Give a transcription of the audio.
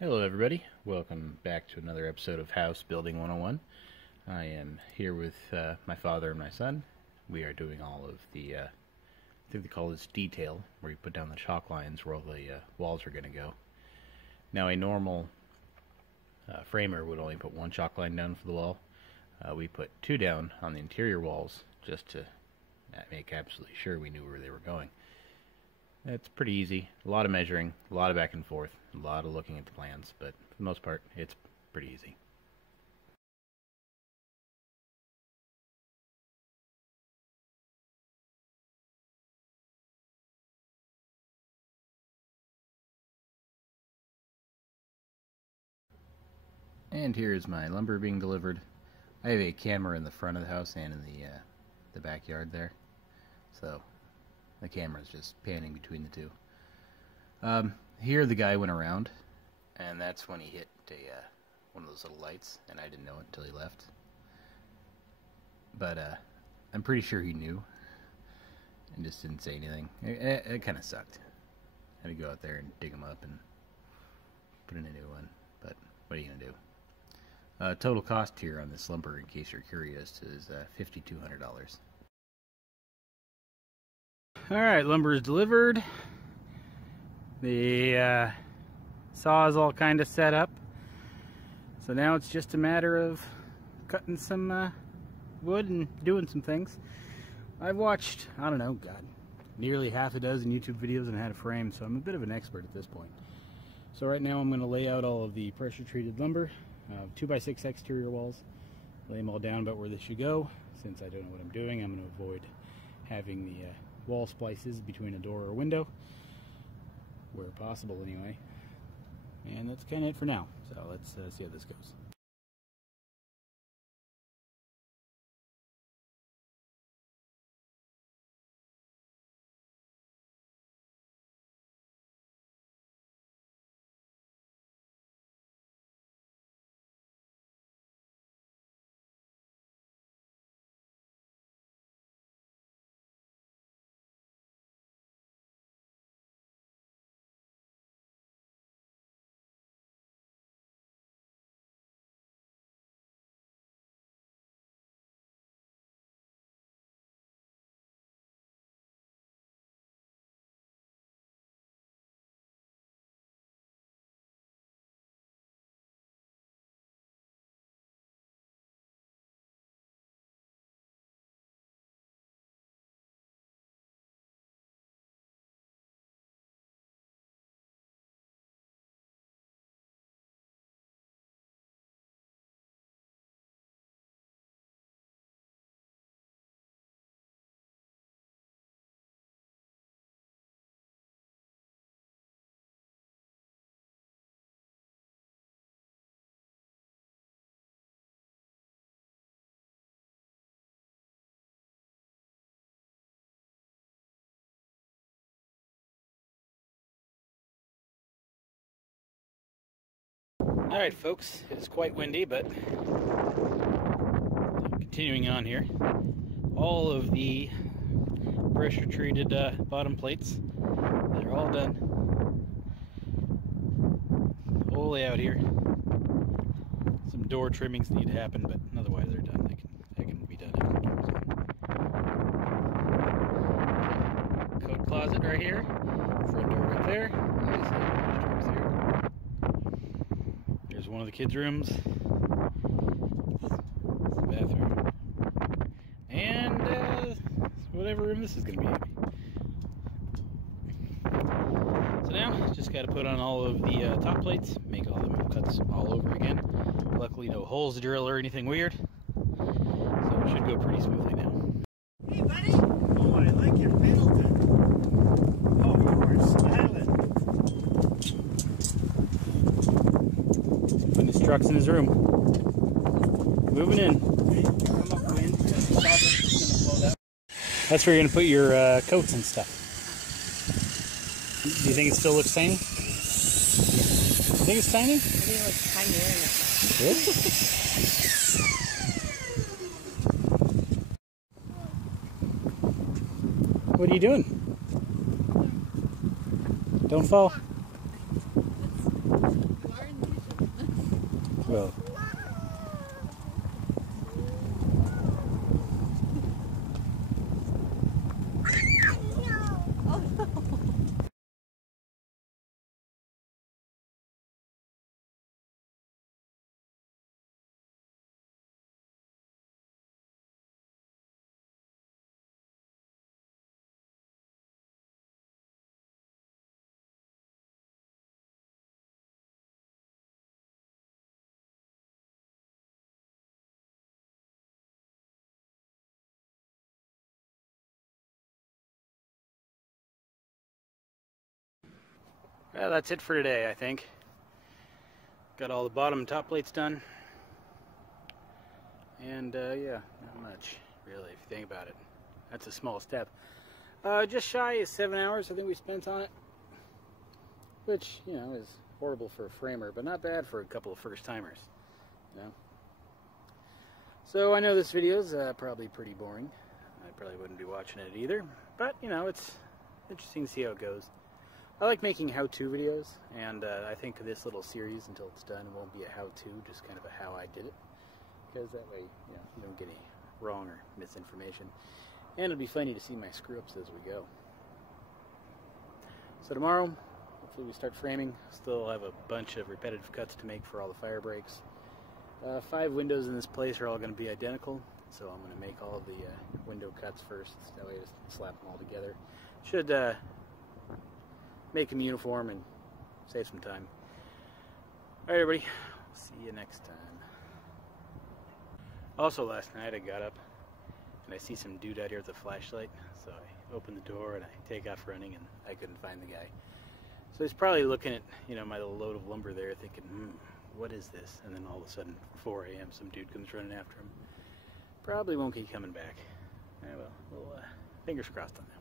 Hello everybody, welcome back to another episode of House Building 101. I am here with my father and my son. We are doing all of the, I think they call this detail, where you put down the chalk lines where all the walls are going to go. Now a normal framer would only put one chalk line down for the wall. We put two down on the interior walls just to make absolutely sure we knew where they were going. It's pretty easy. A lot of measuring, a lot of back and forth, a lot of looking at the plans, but for the most part, it's pretty easy. And here is my lumber being delivered. I have a camera in the front of the house and in the backyard there, so the camera is just panning between the two. Here the guy went around, and that's when he hit one of those little lights, and I didn't know it until he left. But I'm pretty sure he knew, and just didn't say anything. It kind of sucked. I had to go out there and dig him up and put in a new one, but what are you going to do? Total cost here on this lumber, in case you're curious, is $5,200. Alright, lumber is delivered. The saw is all kind of set up. So now it's just a matter of cutting some wood and doing some things. I've watched, I don't know, God, nearly half a dozen YouTube videos on how to frame, so I'm a bit of an expert at this point. So right now I'm going to lay out all of the pressure treated lumber, 2x6 exterior walls, lay them all down about where they should go. Since I don't know what I'm doing, I'm going to avoid having the wall splices between a door or window, where possible anyway. And that's kind of it for now, so let's see how this goes. Alright folks, it's quite windy, but continuing on here. All of the pressure treated bottom plates, they're all done. Whole layout here. Some door trimmings need to happen, but otherwise they're done. They can be done after the door's on. Coat closet right here. Front door right there. Obviously, garage doors there. There's one of the kids' rooms. Bathroom. And whatever room this is going to be. So now, just got to put on all of the top plates, make all the cuts all over again. Luckily, no holes to drill or anything weird. So it should go pretty smoothly now. Hey, buddy! Oh, I like your Pendleton. Oh, you are smiling. Putting his trucks in his room. Moving in. Come upwind. That's where you're going to put your coats and stuff. Do you think it still looks tiny? You think it's tiny? I think it looks tinier in it. What are you doing? Don't fall. Lauren Well, that's it for today, I think. Got all the bottom and top plates done. And yeah, not much, really, if you think about it. That's a small step. Just shy of 7 hours I think we spent on it. Which, you know, is horrible for a framer, but not bad for a couple of first-timers, you know. So I know this video is probably pretty boring. I probably wouldn't be watching it either, but, you know, it's interesting to see how it goes. I like making how-to videos, and I think this little series, until it's done, won't be a how-to, just kind of a how I did it. Because that way, you know, you don't get any wrong or misinformation. And it'll be funny to see my screw-ups as we go. So tomorrow, hopefully we start framing. Still have a bunch of repetitive cuts to make for all the fire breaks. 5 windows in this place are all going to be identical, so I'm going to make all of the window cuts first. That way I just slap them all together. Should make them uniform and save some time. Alright everybody, see you next time. Also last night I got up and I see some dude out here with a flashlight, so I open the door and I take off running and I couldn't find the guy. So he's probably looking at, you know, my little load of lumber there thinking, what is this? And then all of a sudden, 4 a.m., some dude comes running after him. Probably won't keep coming back. Well, fingers crossed on that.